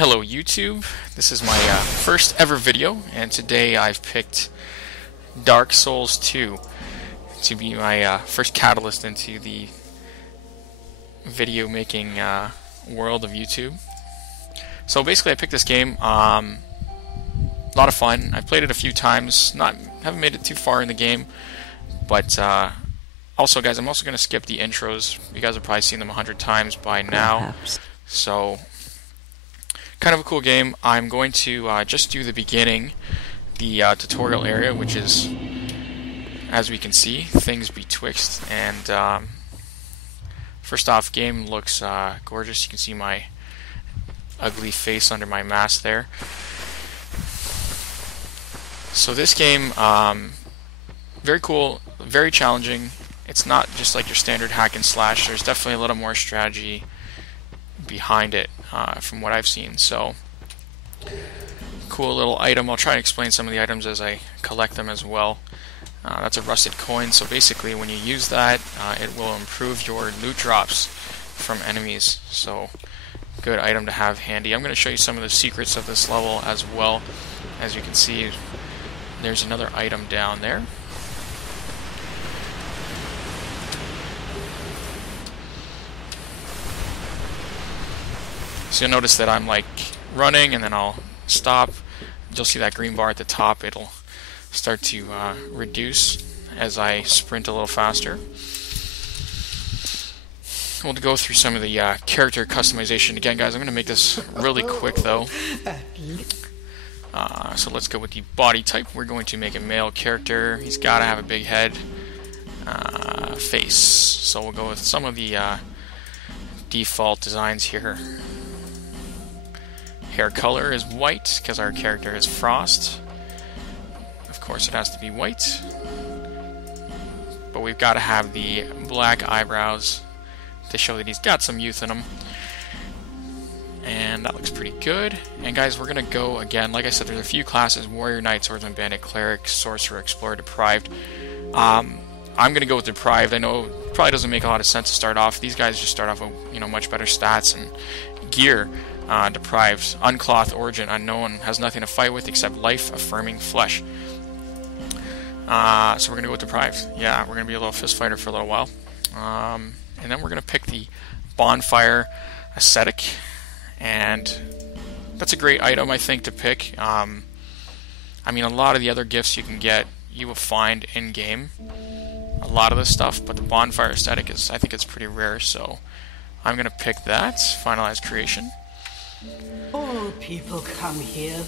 Hello YouTube, this is my first ever video, and today I've picked Dark Souls 2 to be my first catalyst into the video making world of YouTube. So basically I picked this game, a lot of fun. I've played it a few times, haven't made it too far in the game, but also guys, I'm also going to skip the intros. You guys have probably seen them 100 times by now, so kind of a cool game. I'm going to just do the beginning, the tutorial area, which is, as we can see, things betwixt. And first off, game looks gorgeous. You can see my ugly face under my mask there. So this game, very cool, very challenging. It's not just like your standard hack and slash. There's definitely a little more strategy behind it, from what I've seen. So cool little item. I'll try and explain some of the items as I collect them as well. That's a rusted coin, so basically when you use that, it will improve your loot drops from enemies, so good item to have handy. I'm going to show you some of the secrets of this level as well. As you can see, there's another item down there. So you'll notice that I'm like running and then I'll stop. You'll see that green bar at the top. It'll start to reduce as I sprint a little faster. We'll go through some of the character customization. Again, guys, I'm going to make this really quick though. So let's go with the body type. We're going to make a male character. He's got to have a big head. Face. So we'll go with some of the default designs here. Hair color is white because our character is Frost. Of course it has to be white. But we've got to have the black eyebrows to show that he's got some youth in him. And that looks pretty good. And guys, we're going to go again. Like I said, there's a few classes: Warrior, Knight, Swordsman, Bandit, Cleric, Sorcerer, Explorer, Deprived. I'm going to go with Deprived. I know it probably doesn't make a lot of sense to start off. These guys just start off with much better stats and gear. Deprived, Unclothed, Origin, Unknown, has nothing to fight with except life-affirming flesh. So we're going to go with Deprived. Yeah, we're going to be a little fist fighter for a little while. And then we're going to pick the Bonfire Ascetic. And that's a great item, I think, to pick. I mean, a lot of the other gifts you can get, you will find in-game. A lot of this stuff, but the Bonfire Ascetic is, I think it's pretty rare, so I'm going to pick that. Finalize creation. All people come here.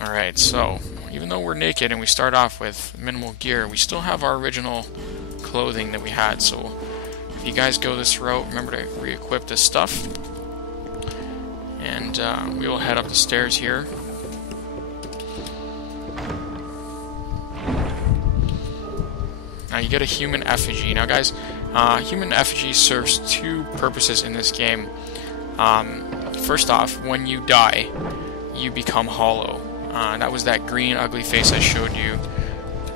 Alright, so even though we're naked and we start off with minimal gear, we still have our original clothing that we had. So if you guys go this route, remember to re-equip this stuff. And we will head up the stairs here. Now you get a Human Effigy. Now guys, Human Effigy serves two purposes in this game. First off, when you die, you become hollow. That was that green ugly face I showed you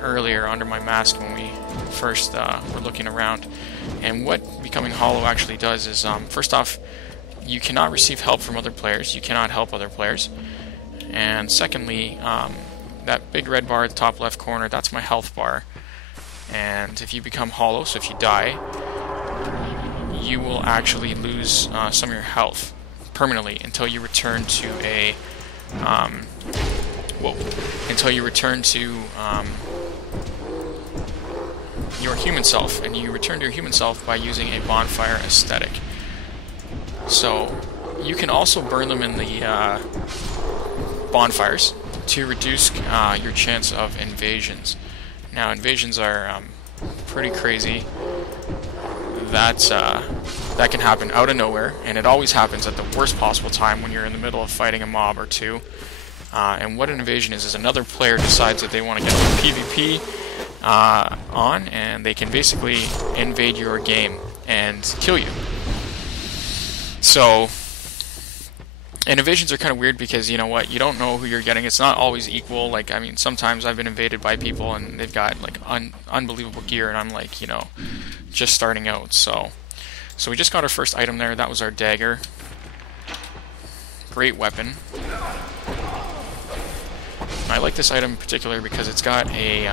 earlier under my mask when we first were looking around. And what becoming hollow actually does is, first off, you cannot receive help from other players. You cannot help other players. And secondly, that big red bar at the top left corner, that's my health bar. And if you become hollow, so if you die, you will actually lose some of your health permanently until you return to a your human self, and you return to your human self by using a bonfire aesthetic. So you can also burn them in the bonfires to reduce your chance of invasions. Now invasions are pretty crazy. That can happen out of nowhere, and it always happens at the worst possible time when you're in the middle of fighting a mob or two. And what an invasion is another player decides that they want to get PvP on, and they can basically invade your game and kill you. So, and invasions are kind of weird because, you know what, you don't know who you're getting. It's not always equal. Like, I mean, sometimes I've been invaded by people and they've got like unbelievable gear, and I'm like, just starting out. So we just got our first item there. That was our dagger. great weapon. I like this item in particular because it's got a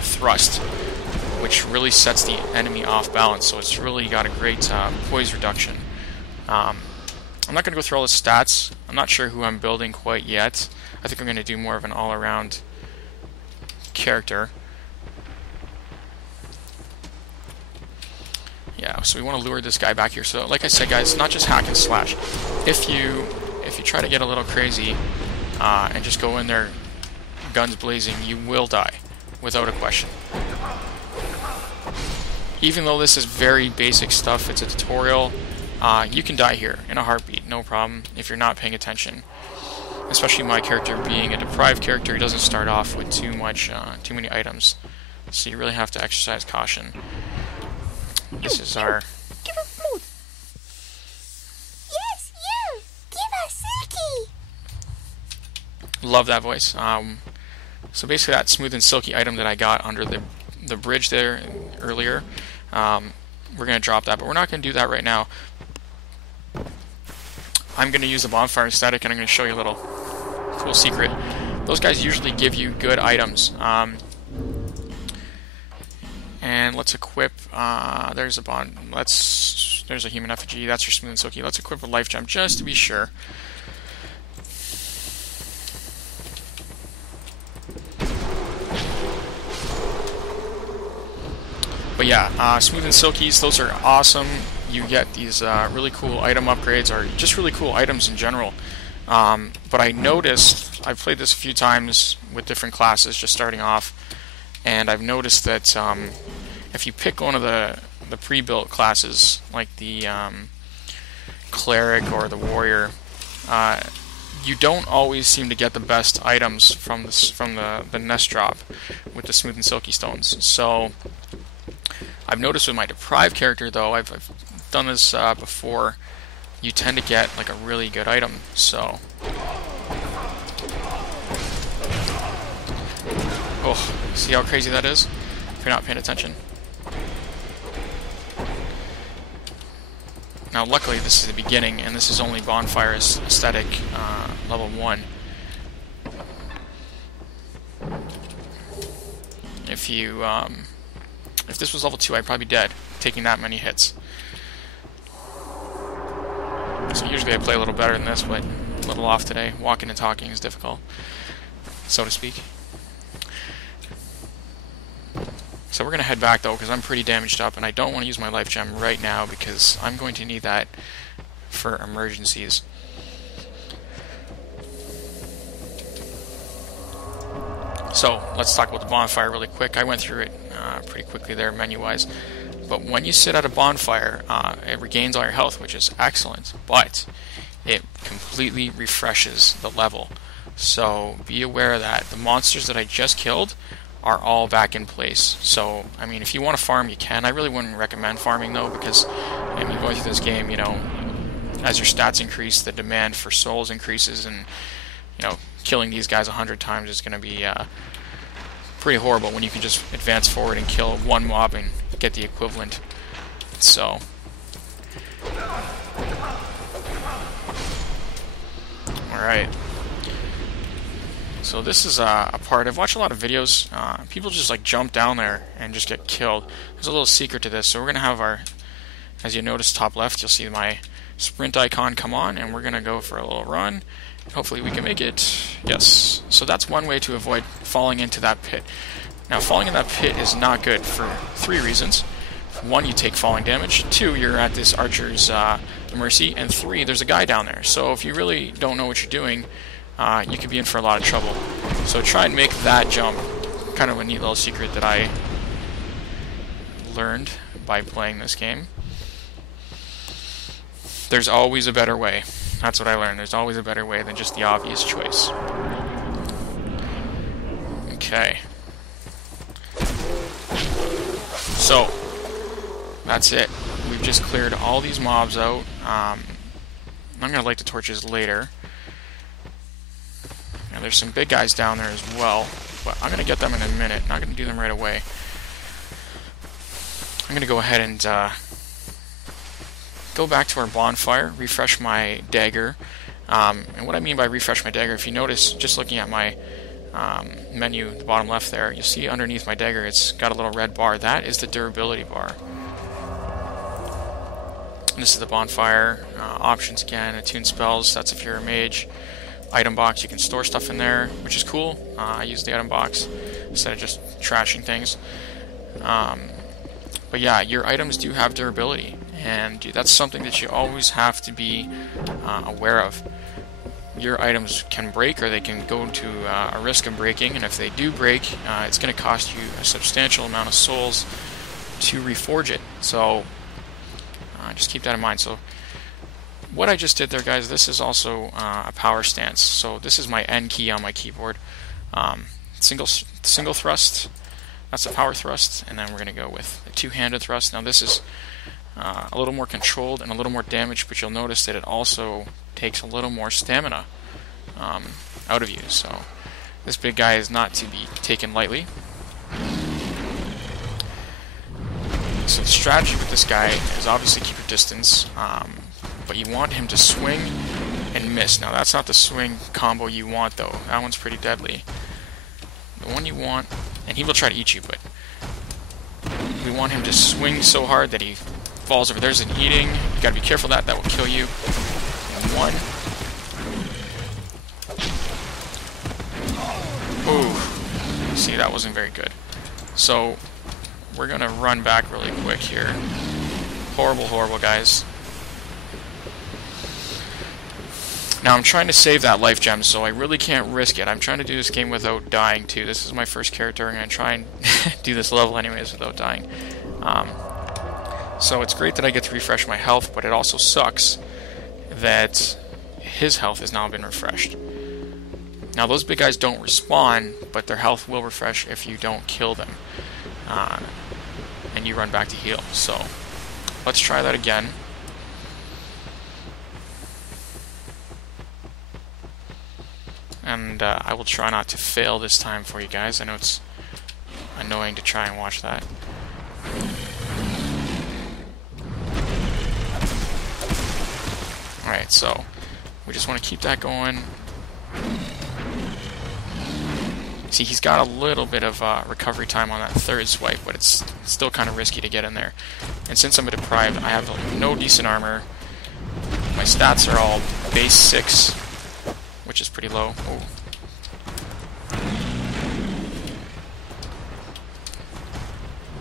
thrust, which really sets the enemy off balance, so it's really got a great poise reduction. I'm not going to go through all the stats. I'm not sure who I'm building quite yet. I think I'm going to do more of an all-around character. Yeah, so we want to lure this guy back here. So, like I said, guys, not just hack and slash. If you try to get a little crazy and just go in there guns blazing, you will die, without a question. Even though this is very basic stuff, it's a tutorial, you can die here in a heartbeat, no problem, if you're not paying attention. Especially my character being a deprived character, he doesn't start off with too many items, so you really have to exercise caution. This is our... Give us food! Yes, you! Give us Silky! Love that voice. So basically that smooth and silky item that I got under the bridge there earlier, we're going to drop that, but we're not going to do that right now. I'm going to use the bonfire static, and I'm going to show you a little cool secret. Those guys usually give you good items. And let's equip, there's a Human Effigy, that's your smooth and silky. Let's equip a lifegem just to be sure. But yeah, smooth and silkies, those are awesome. You get these really cool item upgrades, or just really cool items in general. But I noticed, I've played this a few times with different classes, just starting off, and I've noticed that if you pick one of the pre-built classes, like the cleric or the warrior, you don't always seem to get the best items from the nest drop with the smooth and silky stones. So I've noticed with my deprived character, though, I've done this before, you tend to get like a really good item. So, oh, see how crazy that is if you're not paying attention. Now, luckily, this is the beginning, and this is only bonfire aesthetic level 1. If this was level 2, I'd probably be dead, taking that many hits. So usually I play a little better than this, but a little off today. Walking and talking is difficult, so to speak. So we're going to head back, though, because I'm pretty damaged up, and I don't want to use my life gem right now, because I'm going to need that for emergencies. So, let's talk about the bonfire really quick. I went through it pretty quickly there, menu-wise. But when you sit at a bonfire, it regains all your health, which is excellent, but it completely refreshes the level. So, be aware of that. The monsters that I just killed are all back in place. So, I mean, if you want to farm, you can. I really wouldn't recommend farming, though, because, I mean, going through this game, you know, as your stats increase, the demand for souls increases, and, you know, killing these guys 100 times is going to be pretty horrible when you can just advance forward and kill one mob and get the equivalent. So, alright. So this is a part, I've watched a lot of videos, people just like jump down there and just get killed. There's a little secret to this. So we're going to have our, as you notice top left, you'll see my sprint icon come on, and we're going to go for a little run. Hopefully we can make it. Yes. So that's one way to avoid falling into that pit. Now, falling in that pit is not good for 3 reasons. 1, you take falling damage. 2, you're at this archer's mercy. And 3, there's a guy down there. So if you really don't know what you're doing, you could be in for a lot of trouble. So try and make that jump. Kind of a neat little secret that I learned by playing this game. There's always a better way. That's what I learned. There's always a better way than just the obvious choice. Okay. So, that's it. We've just cleared all these mobs out. I'm going to light the torches later. Now, there's some big guys down there as well, but I'm going to get them in a minute. Not going to do them right away. I'm going to go ahead and go back to our bonfire, refresh my dagger, And what I mean by refresh my dagger, if you notice, just looking at my menu, the bottom left there, you'll see underneath my dagger it's got a little red bar. That is the durability bar. And this is the bonfire. Options again, attune spells, that's if you're a mage. Item box, you can store stuff in there, which is cool. I use the item box instead of just trashing things. But yeah, your items do have durability, and that's something that you always have to be aware of. Your items can break, or they can go to a risk of breaking, and if they do break, it's going to cost you a substantial amount of souls to reforge it. So just keep that in mind. So what I just did there, guys, this is also a power stance. So this is my N key on my keyboard. Single thrust, that's a power thrust, and then we're going to go with a two-handed thrust. Now this is a little more controlled and a little more damage, but you'll notice that it also takes a little more stamina out of you. So this big guy is not to be taken lightly. So the strategy with this guy is obviously keep your distance, but you want him to swing and miss. Now that's not the swing combo you want, though. That one's pretty deadly. The one you want, and he will try to eat you, but we want him to swing so hard that he falls over. There's an eating. You gotta be careful of that. That will kill you. And one. Ooh. See, that wasn't very good. So we're gonna run back really quick here. Horrible, horrible, guys. Now I'm trying to save that life gem, so I really can't risk it. I'm trying to do this game without dying too. This is my first character, and I'm trying to do this level anyways without dying. So it's great that I get to refresh my health, but it also sucks that his health has now been refreshed. Now those big guys don't respawn, but their health will refresh if you don't kill them. And you run back to heal. So let's try that again. And I will try not to fail this time for you guys. I know it's annoying to try and watch that. Alright, so we just want to keep that going. See, he's got a little bit of recovery time on that third swipe, but it's still kind of risky to get in there. And since I'm a deprived, I have no decent armor. My stats are all base 6, which is pretty low. Oh.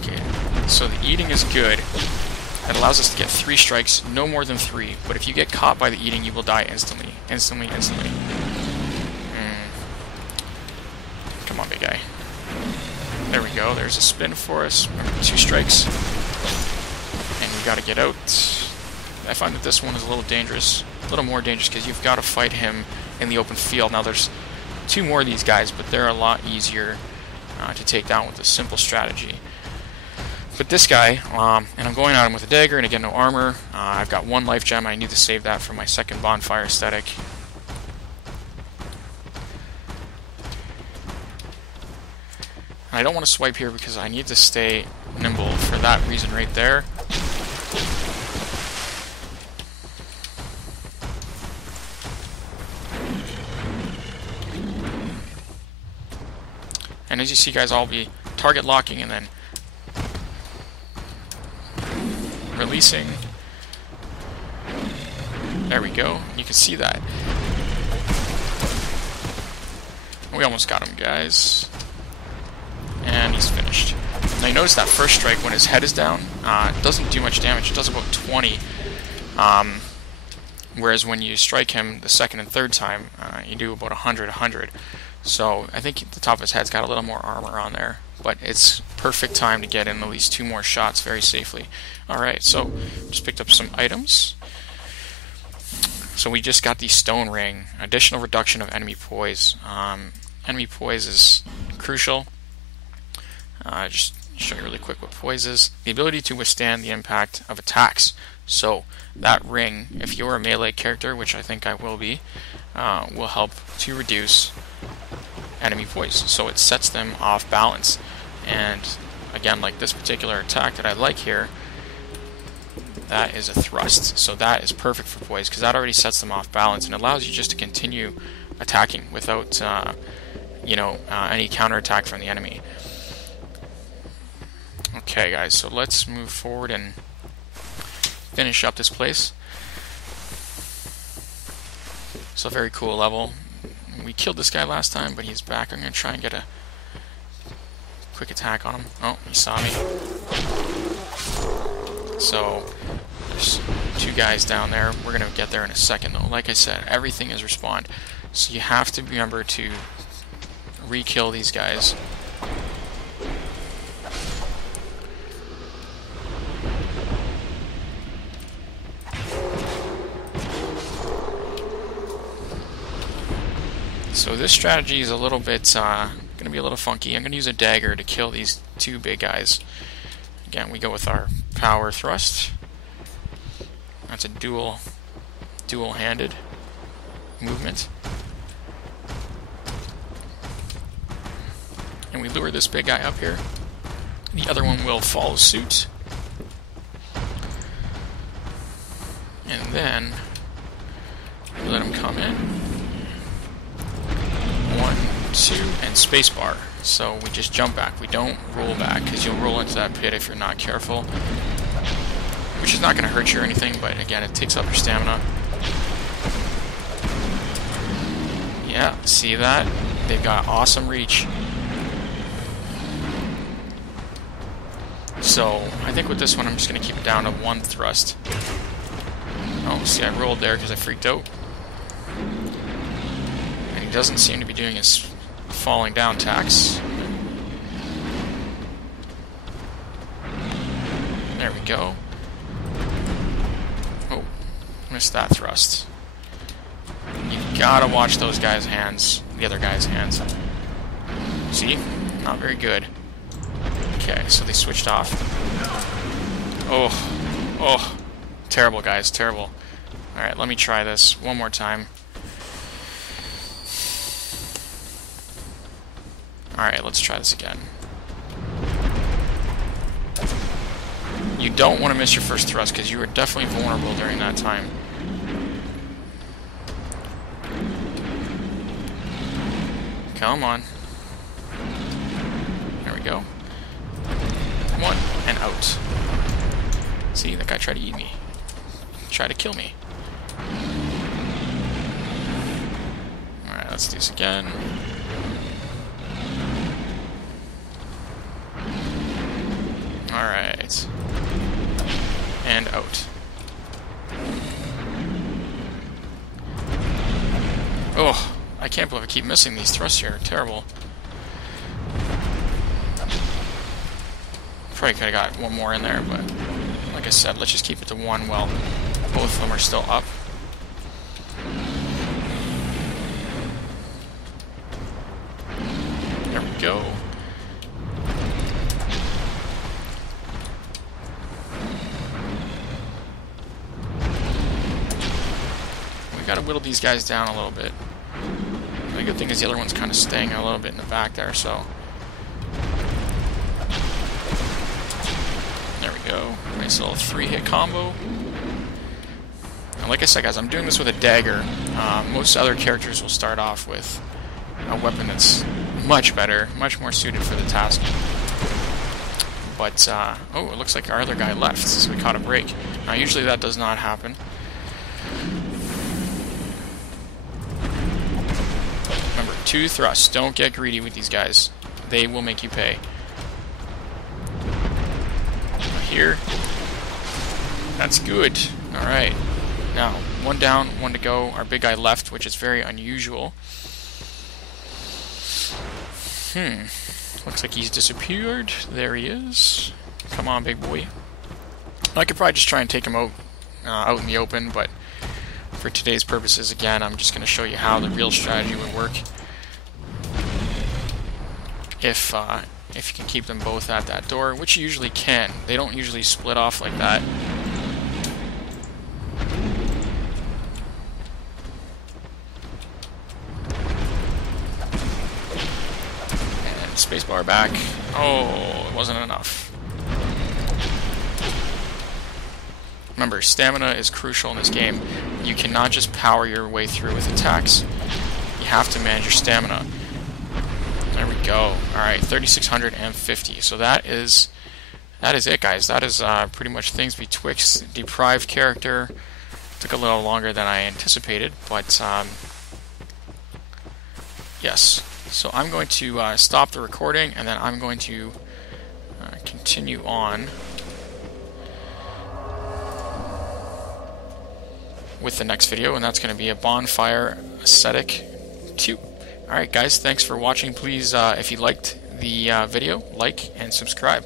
Okay, so the eating is good. It allows us to get 3 strikes, no more than 3. But if you get caught by the eating, you will die instantly. Instantly. Come on, big guy. There we go. There's a spin for us. Remember, 2 strikes. And we gotta get out. I find that this one is a little dangerous. A little more dangerous because you've got to fight him in the open field. Now there's 2 more of these guys, but they're a lot easier to take down with a simple strategy. But this guy, and I'm going at him with a dagger, and again, no armor. I've got 1 life gem. I need to save that for my second bonfire aesthetic. And I don't want to swipe here because I need to stay nimble for that reason right there. And as you see, guys, I'll be target locking and then releasing. There we go. You can see that. We almost got him, guys. And he's finished. Now you notice that first strike when his head is down, it doesn't do much damage. It does about 20. Whereas when you strike him the second and third time, you do about 100. So I think the top of his head's got a little more armor on there. But it's perfect time to get in at least 2 more shots very safely. Alright, so just picked up some items. So we just got the stone ring. Additional reduction of enemy poise. Enemy poise is crucial. Just show you really quick what poise is. The ability to withstand the impact of attacks. So that ring, if you're a melee character, which I think I will be, will help to reduce enemy poise. So it sets them off balance. And again, like this particular attack that I like here, That is a thrust. So that is perfect for poise, because that already sets them off balance and allows you just to continue attacking without, any counterattack from the enemy. Okay, guys, so let's move forward and finish up this place. So very cool level. We killed this guy last time, but he's back. I'm going to try and get a quick attack on him. Oh, he saw me. So, there's 2 guys down there. We're going to get there in a second, though. Like I said, everything is respawned. So you have to remember to re-kill these guys. So this strategy is a little bit, going to be a little funky. I'm going to use a dagger to kill these 2 big guys. Again, we go with our power thrust. That's a dual-handed movement. And we lure this big guy up here. The other one will follow suit. And then we let him come in. 1, 2, and spacebar. So we just jump back. We don't roll back, because you'll roll into that pit if you're not careful. Which is not going to hurt you or anything, but again, it takes up your stamina. Yeah, see that? They've got awesome reach. So I think with this one, I'm just going to keep it down to 1 thrust. Oh, see, I rolled there because I freaked out. And he doesn't seem to be doing his falling down attacks. There we go. Oh, missed that thrust. You've got to watch those guys' hands, the other guy's hands. See? Not very good. Okay, so they switched off. Oh, terrible, guys, terrible. Alright, let me try this one more time. Alright, let's try this again. You don't want to miss your first thrust, because you are definitely vulnerable during that time. Come on. There we go. 1, and out. See, that guy tried to eat me. Tried to kill me. Alright, let's do this again. Alright. And out. Oh, I can't believe I keep missing these thrusts here. Terrible. Probably could have got one more in there, but like I said, let's just keep it to 1 while both of them are still up. There we go. We gotta whittle these guys down a little bit. The good thing is the other one's kind of staying a little bit in the back there, so. There we go. Nice little 3-hit combo. And like I said, guys, I'm doing this with a dagger. Most other characters will start off with a weapon that's much better, much more suited for the task. But, oh, it looks like our other guy left, so we caught a break. Now, usually that does not happen. Remember, 2 thrusts. Don't get greedy with these guys. They will make you pay. Here. That's good. Alright. Now, 1 down, 1 to go. Our big guy left, which is very unusual. Looks like he's disappeared. There he is. Come on, big boy. I could probably just try and take him out in the open, but for today's purposes, again, I'm just going to show you how the real strategy would work. If you can keep them both at that door, which you usually can. They don't usually split off like that. And spacebar back. Oh, it wasn't enough. Remember, stamina is crucial in this game. You cannot just power your way through with attacks. You have to manage your stamina. There we go. Alright, 3,650. So that is it, guys. That is pretty much things betwixt. Deprived character. Took a little longer than I anticipated, but yes. So I'm going to stop the recording, and then I'm going to continue on with the next video, and that's going to be a Bonfire Ascetic 2. Alright guys, thanks for watching. Please, if you liked the video, like and subscribe.